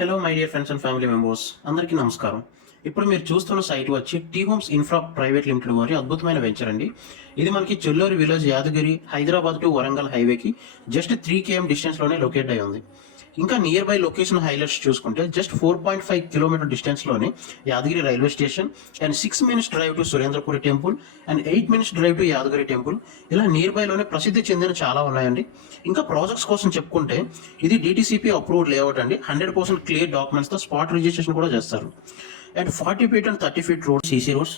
Hello my dear friends and family members, అందరికీ నమస్కారం. ఇప్పుడు మీరు చూస్తున్న సైట్ వచ్చి T homes infra private limited వారి అద్భుతమైన వెంచర్ అండి. ఇది మనకి చెల్లూరు విలేజ్, యాదగిరి, హైదరాబాద్ టు వరంగల్ హైవేకి జస్ట్ 3 km డిస్టెన్స్లోనే లొకేట్ అయి ఉంది. ఇంకా నియర్ బై లొకేషన్ హైలైట్స్ చూసుకుంటే జస్ట్ 4.5 కిలోమీటర్ డిస్టెన్స్లోనే Yadagiri railway station and 6 minutes drive to Surendrapuri temple and 8 minutes drive to Yadagiri temple. ఇలా నియర్ బైలోనే ప్రసిద్ధి చెందిన చాలా ఉన్నాయండి. ఇంకా ప్రాజెక్ట్స్ కోసం చెప్పుకుంటే ఇది డిటిసిపి అప్రూవ్డ్ లేఅవుట్ అండి. 100% క్లియర్ డాక్యుమెంట్స్తో స్పాట్ రిజిస్ట్రేషన్ కూడా చేస్తారు. And 40 feet and 30 feet road CC roads.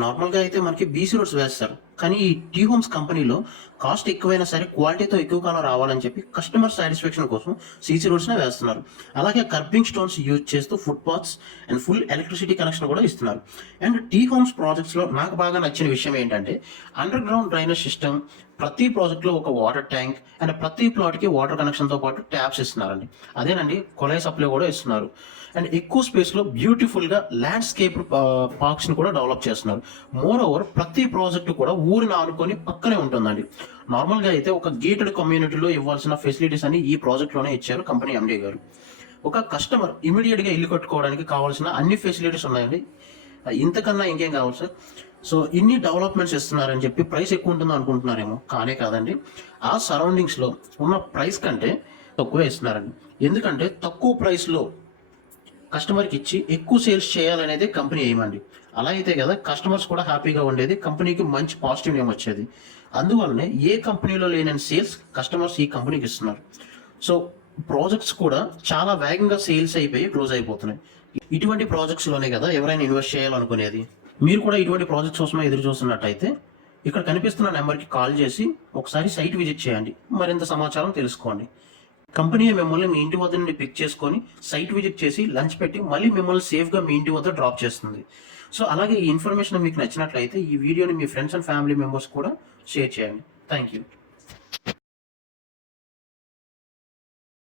నార్మల్గా అయితే మనకి బీసీ రోడ్స్ వేస్తారు, కానీ ఈ టీ హోమ్స్ కంపెనీలో కాస్ట్ ఎక్కువైనా సరే క్వాలిటీతో ఎక్కువ కాలం రావాలని చెప్పి కస్టమర్ సాటిస్ఫాక్షన్ కోసం సీసీ రోడ్స్నే వేస్తున్నారు. అలాగే కర్బింగ్ స్టోన్స్ యూజ్ చేస్తూ foot paths and full electricity connection కూడా ఇస్తున్నారు. అండ్ టీ హోమ్స్ ప్రాజెక్ట్స్లో నాకు బాగా నచ్చిన విషయం ఏంటంటే అండర్ గ్రౌండ్ డ్రైనేజ్ సిస్టమ్, ప్రతి ప్రాజెక్ట్లో ఒక వాటర్ ట్యాంక్ అండ్ ప్రతి ప్లాట్కి వాటర్ కనెక్షన్తో పాటు ట్యాప్స్ ఇస్తున్నారండి. అదేనండి, కొలాయి సప్లై కూడా ఇస్తున్నారు. అండ్ ఎక్కువ స్పేస్లో బ్యూటిఫుల్గా ల్యాండ్స్కేప్ పార్క్స్ని కూడా డెవలప్ చేస్తున్నారు. మోర్ ఓవర్ ప్రతి ప్రాజెక్టు కూడా ఊరిని ఆనుకొని పక్కనే ఉంటుందండి. నార్మల్గా అయితే ఒక గేటెడ్ కమ్యూనిటీలో ఇవ్వాల్సిన ఫెసిలిటీస్ అన్ని ఈ ప్రాజెక్ట్లోనే ఇచ్చారు కంపెనీ ఎండీ గారు. ఒక కస్టమర్ ఇమీడియట్గా ఇల్లు కట్టుకోవడానికి కావాల్సిన అన్ని ఫెసిలిటీస్ ఉన్నాయండి. ఇంతకన్నా ఇంకేం కావాలి సార్? సో ఇన్ని డెవలప్మెంట్స్ ఇస్తున్నారని చెప్పి ప్రైస్ ఎక్కువ ఉంటుందో అనుకుంటున్నారేమో, కానే కాదండి. ఆ సరౌండింగ్స్లో ఉన్న ప్రైస్ కంటే తక్కువే ఇస్తున్నారండి. ఎందుకంటే తక్కువ ప్రైస్లో కస్టమర్కి ఇచ్చి ఎక్కువ సేల్స్ చేయాలనేది కంపెనీ ఏమండి. అలా అయితే కదా కస్టమర్స్ కూడా హ్యాపీగా ఉండేది, కంపెనీకి మంచి పాజిటివ్ నేమ్ వచ్చేది. అందువల్లనే ఏ కంపెనీలో లేని సేల్స్ కస్టమర్స్ ఈ కంపెనీకి ఇస్తున్నారు. సో ప్రాజెక్ట్స్ కూడా చాలా వేగంగా సేల్స్ అయిపోయి క్లోజ్ అయిపోతున్నాయి. ఇటువంటి ప్రాజెక్ట్స్లోనే కదా ఎవరైనా ఇన్వెస్ట్ చేయాలనుకునేది. మీరు కూడా ఇటువంటి ప్రాజెక్ట్స్ కోసమే ఎదురు చూస్తున్నట్టయితే ఇక్కడ కనిపిస్తున్న నెంబర్కి కాల్ చేసి ఒకసారి సైట్ విజిట్ చేయండి, మరింత సమాచారం తెలుసుకోండి. కంపెనీ మిమ్మల్ని మీ ఇంటి వద్ద నుండి పిక్ చేసుకొని సైట్ విజిట్ చేసి లంచ్ పెట్టి మళ్ళీ మిమ్మల్ని సేఫ్గా మీ ఇంటి వద్ద డ్రాప్ చేస్తుంది. సో అలాగే ఈ ఇన్ఫర్మేషన్ మీకు నచ్చినట్లయితే ఈ వీడియోని మీ ఫ్రెండ్స్ అండ్ ఫ్యామిలీ మెంబర్స్ కూడా షేర్ చేయండి. Thank you.